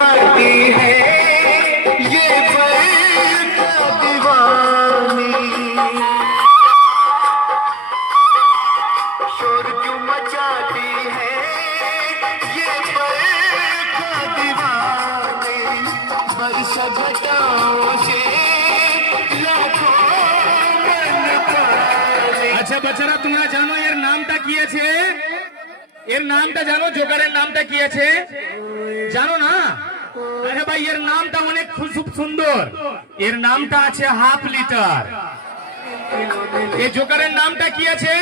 आती है ये दीवानी, शोर क्यों मचाती है ये दीवानी, बरसा घटाओं से लाखों मन काले। আচ্ছা বাচ্চারা তোমরা জানো এর নামটা কি আছে? এর নামটা জানো? জোকারের নামটা কি আছে জানো না? আরে ভাই এর নামটা অনেক খুব সুন্দর। এর নামটা আছে হাফ লিটার। এই জোকারের নামটা কি আছে?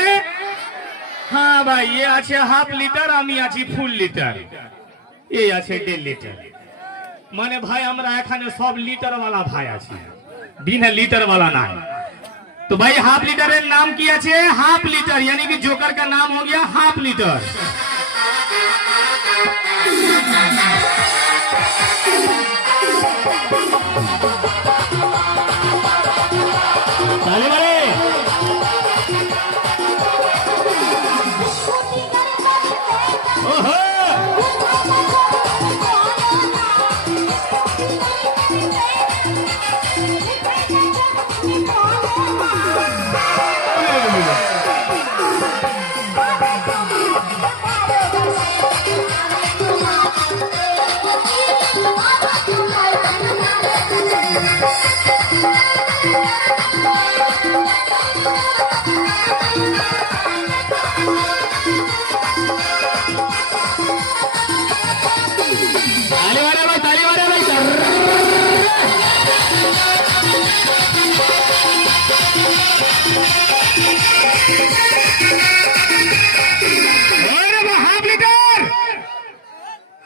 হ্যাঁ ভাই এ আছে হাফ লিটার, আমি আছি ফুল লিটার, এই আছে 1.5 লিটার। মানে ভাই আমরা এখানে সব লিটার वाला ভাই আছি, বিনা লিটার वाला নাই। तो भाई हाफ लीटर नाम किया छे हाफ लीटर, यानी कि जोकर का नाम हो गया हाफ लीटर। ताली मारे। ओहो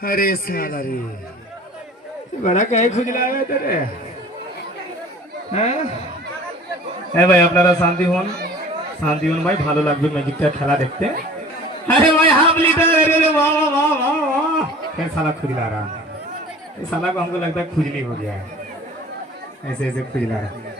अरे साला रे बड़ा कहे खुजला है तेरे হ্যাঁ ভাই আপনারা শান্তি হন ভাই, ভালো লাগবে ম্যাজিকটা খেলা দেখতে। अरे भाई हाफ लीटर, अरे वाह वाह वाह वाह वाह, क्या साला खुजला रहा है, इस साला को हमको लगता है खुजली हो गया है, ऐसे ऐसे खुजला रहा है।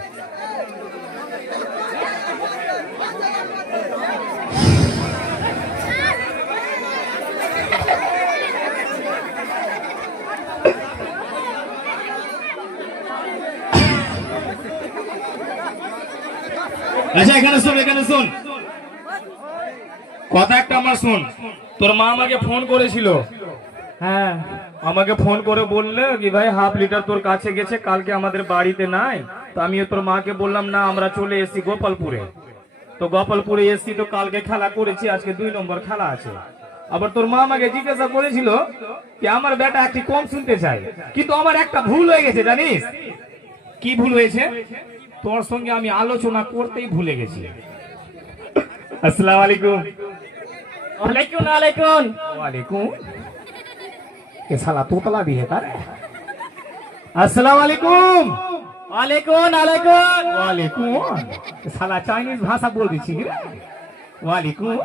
আচ্ছা এখানে শুন কথা একটা আমার শুন। তোর মা আমাকে ফোন করেছিল, হ্যাঁ আমাকে ফোন করে বললে কি ভাই হাফ লিটার তোর কাছে গেছে, কালকে আমাদের বাড়িতে নাই। তো আমি তোর মাকে বললাম না আমরা চলে এসেছি গোপালপুরে। তো গোপালপুরে এসেছি, তো কালকে খেলা করেছি, আজকে 2 নম্বর খেলা আছে। আবার তোর মা আমাকে জিজ্ঞাসা করেছিল কি আমার বেটা একটু কম শুনতে চাই, কিন্তু আমার একটা ভুল হয়ে গেছে জানিস? কি ভুল হয়েছে? তোর সঙ্গে আমি আলোচনা করতেই ভুলে গেছি। আসসালামু আলাইকুম। वालेकुम वालेकुम वालेकुम, ये साला तोतला भी है तार। अस्सलाम वालेकुम। वालेकुम वालेकुम वालेकुम, ये साला चाइनीज भाषा बोल দিছি কি রে? वालेकुम।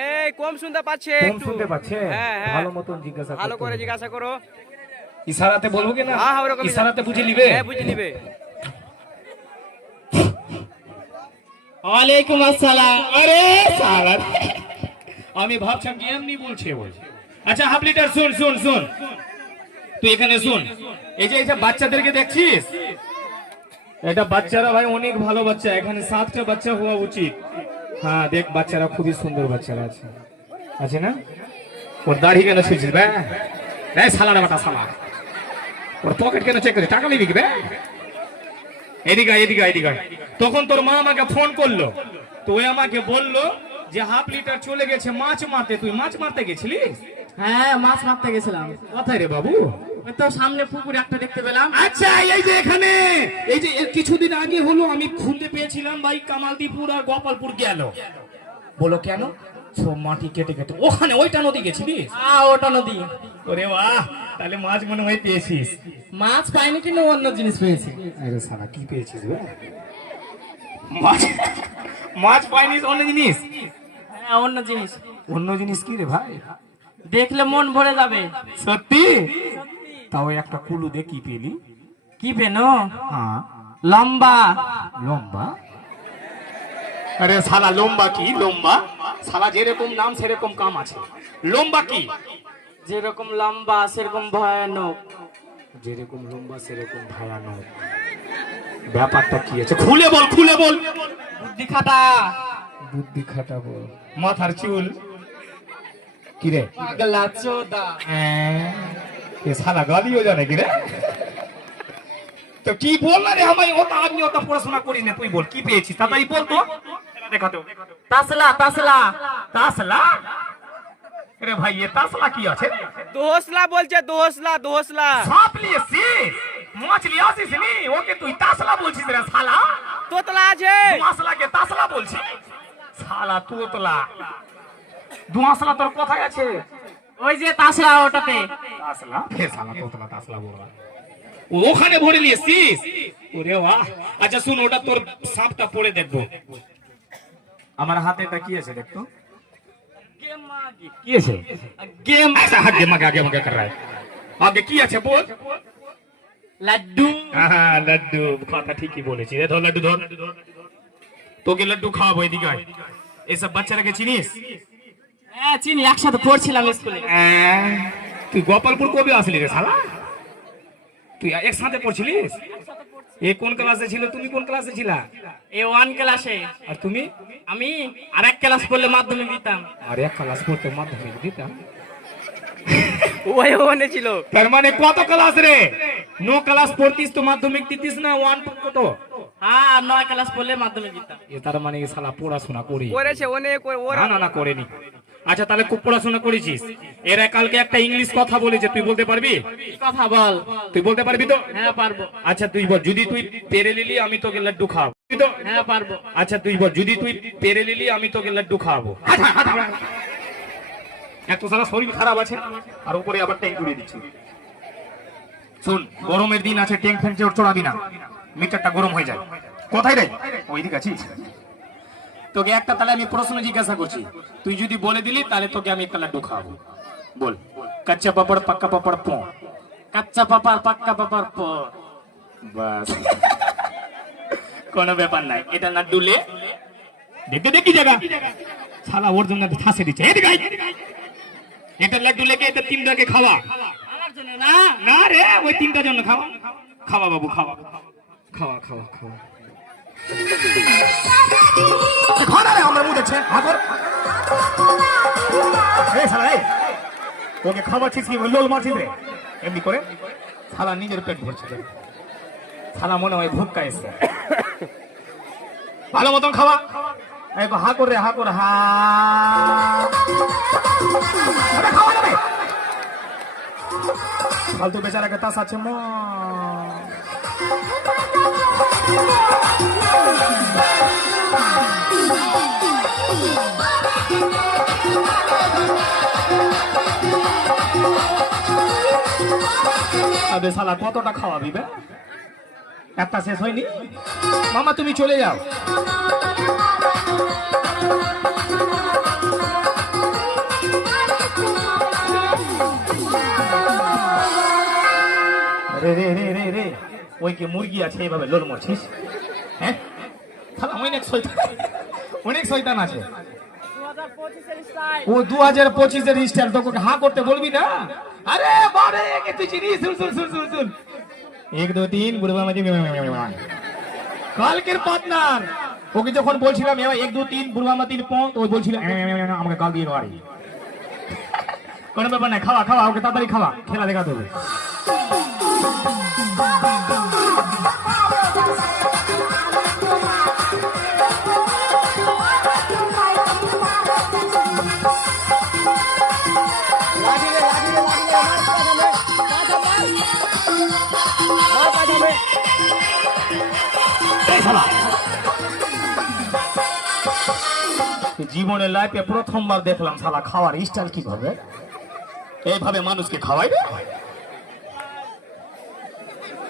এই কম শুনতে পাচ্ছে কম একটু শুনতে পাচ্ছে? হ্যাঁ, ভালো মতন জিজ্ঞাসা ভালো করতে করে হবে। জিজ্ঞাসা করো। ইশারাতে বলবো কি না? হ্যাঁ হ্যাঁ ওরকম ইশারাতে বুঝে নিবে? হ্যাঁ বুঝে নিবে। ওয়ালাইকুম আসসালাম। আরে সালা আমি ভাবছিলাম কি এমনি বলছে বল। আচ্ছা হাফ লিটার শুন তুই এখানে শুন। এই যে বাচ্চাদেরকে দেখছিস, এটা বাচ্চারা ভাই অনেক ভালো বাচ্চা, এখানে 7টা বাচ্চা হওয়া উচিত। হ্যাঁ দেখ বাচ্চারা খুবই সুন্দর বাচ্চারা আছে না? ওর দাড়ি কেন ছিলছিস বে? এই সালা না বাটা সালা, ওর পকেট কেন চেক করে টাকা নিবি কি বে? এদিকে। তখন তোর মা আমাকে ফোন করলো, তো ওই আমাকে বললো যে হাফ লিটার চলে গেছে মাছ মারতে। তুই মাছ মারতে গেছিলিস? হ্যাঁ মাছ মারতে গেছিলাম। কোথায় রে বাবু? ওই তো সামনে পুকুর একটা দেখতে পেলাম। আচ্ছা এই যে এখানে, এই যে কিছুদিন আগে হলো আমি খুঁজে পেয়েছিলাম ভাই কামালদীপুর আর গোপালপুর গেল। বলো কেন? সব মাটি কেটে ওখানে ওইটা নদী গেছিলিস? ওটা নদী। ওরে বাহ, তাহলে মাছ মনে হয় পেয়েছিস। মাছ পাইনি কিন্তু অন্য জিনিস পেয়েছি। আরে সালা কি পেয়েছিস রে? মাছ পাইনিস, অন্য জিনিস? হ্যাঁ অন্য জিনিস। অন্য জিনিস কি রে ভাই? দেখলে মন ভরে যাবে। সত্যি? তাও একটা কুলু দে, কি পেলি? কি পেনো? হ্যাঁ লম্বা। লম্বা? আরে শালা লম্বা কি? লম্বা শালা যেরকম নাম সেরকম কাম আছে। লম্বা কি? যেরকম লম্বা সেরকম ভয়ানক। যেরকম লম্বা সেরকম ভয়ানক। ব্যাপারটা কি আছে খুলে বল, খুলে বল। বুদ্ধি খাটা। বুদ্ধি খাটাবো, মাথার চুল কি রে? পাগলা চোদা। এ সালা গালিও জানে কি রে? তো কি বল না রে, আমি ওটা পড়াশোনা করি না, তুই বল কি পেয়েছিস তাড়াতাড়ি বল তো। দেখা তো তাসলা তাসলা। তাসলা। আরে ভাই এ তাসলা কি আছে? দোসলা বলছে, দোসলা দোসলা। সাপ লিয়েছিস, মাছ লিয়ে আসিস নি, ওকে তুই তাসলা বলছিস রে শালা? তোতলা আছে। দুয়াসলাকে তাসলা বলছিস? শালা তোতলা। দুয়াসলা তোর কোথায় আছে? ওই যে তাসলা ওটাতে। তাসলা ফের শালা তোতলা তাসলা বলবা। ওখানে ভরে নিয়েছিস? ওরে বাহ। আচ্ছা শুন, ওটা তোর সাপটা পড়ে দেখবো। আমার হাতে এটা কি আছে দেখতো? কি আছে? गेम ऐसा हाथ गेम आगे आगे कर रहा है। आगे কি আছে বল? लड्डू। হ্যাঁ লাড্ডু, কথা ঠিকই বলেছিস রে। ধর লাড্ডু ধর। তোকে লাড্ডু খাওয়াবো, এদিকে আয়। এসব বাচ্চারাকে চিনিস? হ্যাঁ চিনি, একসাথে পড়ছিলাম স্কুলে। তুই গোপালপুর কবে আসলি রে শালা? তুই একসাথে পড়ছিলিস? এ কোন ক্লাসে ছিল, তুমি কোন ক্লাসে ছিলা? এ 1 ক্লাসে। আর তুমি? আমি আর 1 ক্লাস পড়লে মাধ্যমিক দিতাম। আর এক ক্লাস পড়তে মাধ্যমিক দিতাম। ওই ওখানে ছিল। তার মানে কত ক্লাস রে? 9 ক্লাস পড়তিস তো মাধ্যমিক দিতিস না? 1 কত? হ্যাঁ 9 ক্লাস পড়লে মাধ্যমিক দিতাম। এ তার মানে এই শালা পড়াশোনা করি? করেছে অনেক ওরা। না না না করেনি। আচ্ছা তাহলে খুব পড়াশোনা করেছিস। এরা কালকে একটা ইংলিশ কথা বলেছে, তুই বলতে পারবি? কি কথা বল। তুই বলতে পারবি তো? হ্যাঁ পারবো। আচ্ছা তুই বল, যদি তুই পেরে নিলি আমি তোকে লাড্ডু খাওয়াবো। তুই তো? হ্যাঁ পারবো। আচ্ছা তুই বল, যদি তুই পেরে নিলি আমি তোকে লাড্ডু খাওয়াবো। হাত, হাত, হাত, হাত। এত সারা শরীর খারাপ আছে আর উপরে আবার ট্যাঙ্ক করে দিচ্ছি। শুন, গরমের দিন আছে, ট্যাঙ্ক ফ্যাঙ্ক চড়াবি না, মিটারটা গরম হয়ে যায়। কোথায় রে? ওইদিকে আছিস? তোকে একটা তাহলে আমি প্রশ্ন জিজ্ঞাসা করছি, তুই যদি বলে দিলি তাহলে তোকে আমি একটা লাড্ডু খাওয়াবো। বল, কাচ্চা পাপড় পাক্কা পাপড় পো। কাচ্চা পাপার পাক্কা পাপার পর। বাস, কোনো ব্যাপার নাই। এটা লাড্ডু লে, দেখতে দেখি জায়গা শালা ওর জন্য ফাঁসে দিচ্ছে। এদিকে আয়। এটা লাড্ডু লেকে এটা তিনটাকে খাওয়া। আমার জন্য না। না রে, ওই তিনটার জন্য খাওয়া। খাওয়া বাবু খাওয়া, খাওয়া খাওয়া খাওয়া। ঘরে আমরা মুখ দেখছে হাগর। এই শালা এই, ওকে খাওয়াচ্ছিস কি লোল মারছিস রে? এমনি করে শালা নিজের পেট ভরছে রে। শালা মনে হয় ভুক্কা এসছে। ভালো মতন খাওয়া। হা করে হা করে হা। আরে খাওয়া যাবে। ফালতু বেচারাকে তাস আছে মা। আবে শালা কতটা খাওয়াবি বে? একটা শেষ হয়নি। মামা তুমি চলে যাও। রে রে রে রে রে, ওই কি মুরগি আছে এইভাবে লোল মারছিস? হ্যাঁ শালা অনেক শয়তান, অনেক শয়তান আছে। 2025 এর স্টাইল। ও 2025 এর স্টাইল, তোকে হা করতে বলবি না? আরে বারে কে তুই চিনিস? শুন শুন শুন শুন শুন। 1 2 3 বুড়বা মাঝি কালকের পার্টনার। ওকে যখন বলছিলাম 1 2 3 বুড়বা মা 3 পো, তো ওই বলছিল আমাকে গাল দিয়ে মারি। কোনো ব্যাপার নাই, খাওয়া খাওয়া, ওকে তাড়াতাড়ি খাওয়া, খেলা দেখাতে হবে। জীবনের লাইফে প্রথমবার দেখলাম শালা খাওয়ার স্টাইল কিভাবে এইভাবে মানুষকে খাওয়াই রে।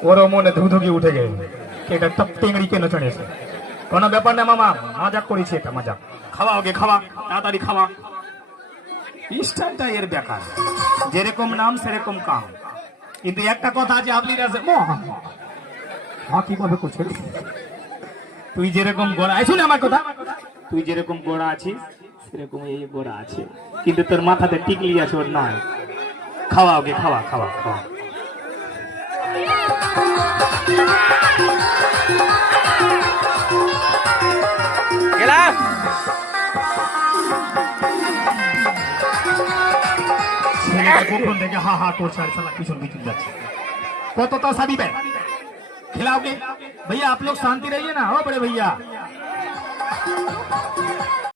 ওর মনে ধুধুকি উঠে গেল, এটা টপ টেংড়ি কেন চড়েছে। কোনো ব্যাপার না মামা, মজাক করেছি, এটা মজাক। খাওয়া ওকে খাওয়া, তাড়াতাড়ি খাওয়া। স্টাইলটা এর বেকার, যেরকম নাম সেরকম কাম। কিন্তু একটা কথা আছে, আপনি কিভাবে করছে? তুই যেরকম গোড়া, শুনে আমার কথা, তুই যেরকম গোড়া আছিস সেরকম এই গোড়া আছে, কিন্তু তোর মাথাতে টিকলি আছে, ওর নয়। খাওয়াओगे খাওয়া খাওয়া খাওয়া গেলাম। কখন থেকে হা হা করছে আর साला পিছন পিছন যাচ্ছে কত ताशा भी है खिलाओगे भैया आप लोग शांति रहिए ना हो बड़े भैया